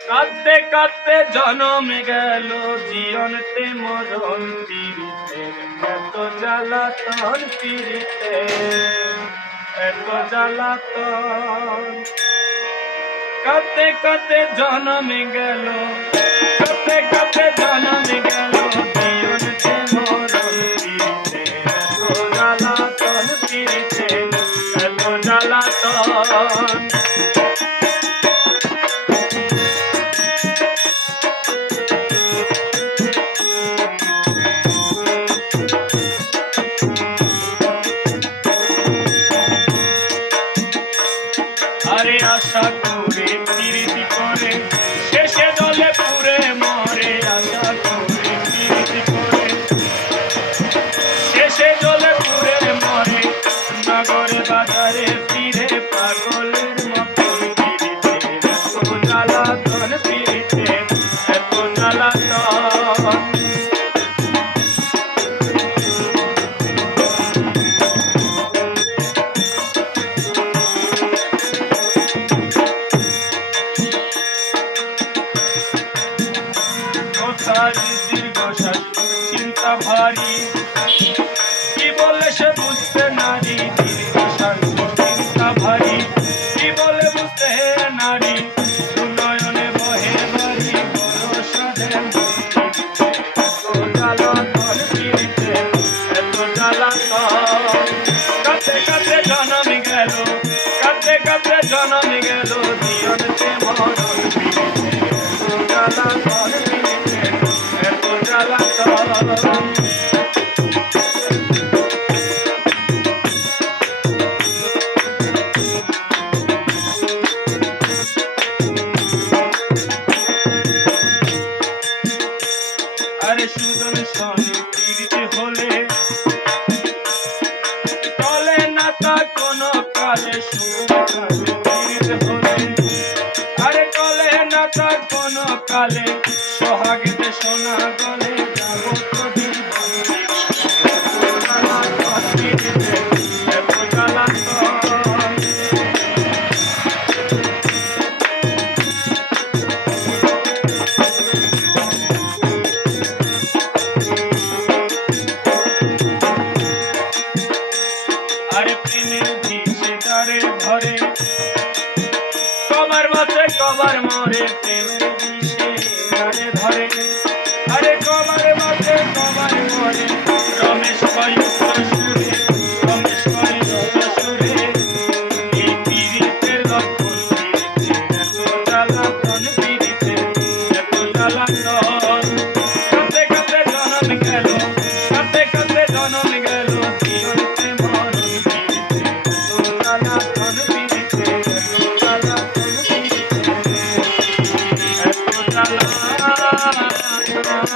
কাঁদতে কাঁদতে জনম গেল জীবনতে মরণ পীড়িতে, এত জ্বালাতন পীড়িতে, এত জ্বালাতন। কাঁদতে কাঁদতে জনম গেল, কাঁদতে কাঁদতে জনম গেল জীবনতে মরণ পীড়িতে, এত জ্বালাতন পীড়িতে, এত জ্বালাতন। আরে আশা করে প্রীতি করে শেষে দলে পুরে মরে, আশা করে প্রীতি করে শেষে দলে পুরে মরে, নগরে বাজারে ফিরে পাগলের মতন ফিরিতে, এত জ্বালাতন ফিরিতে, এত জ্বালাতন। দীর্ঘশ্বাস চিন্তা ভারী, কি বলে সে বুঝতে নারী, দীর্ঘশ্বাস চিন্তা ভারী, কি বলে বুঝতে নারী, সুনয়নে বহে বাড়ি বরসাদের এত জ্বালাতন পীড়িতে, এত জ্বালাতন। কাঁদতে কাঁদতে জনম গেল, কাঁদতে কাঁদতে জনম গেল জীবনতে মরণ পীড়িতে, এত জ্বালাতন পীড়িতে, এত জ্বালাতন। আরে সুজন সনে পীড়িতে হলে চলে না তা কোনো কালে, সুজন পীড়িতে হলে আরে চলে না তা কোনো কালে, সোহাগেতে সোনা গলে যাবো তো জীবনে, এত জ্বালাতন পীড়িতে, এত জ্বালাতন। আরে প্রেমের দিশে দারে ধরে কবার বাঁচে কবার মরে, প্রেমের দিশে দারে ধরে আরে কবার বাঁচে কবার মরে, রমেশ কয় সুরে, রমেশ কয় সুরে, এই পীড়িতের লক্ষণ পীড়িতে, এত জ্বালাতন পীড়িতে, এত জ্বালাতন। কাঁদতে কাঁদতে জনম গেল, কাঁদতে কাঁদতে জনম গেল জীবনতে মরণ পীড়িতে, এত জ্বালাতন পীড়িতে, এত জ্বালাতন পীড়িতে, এত জ্বালাতন।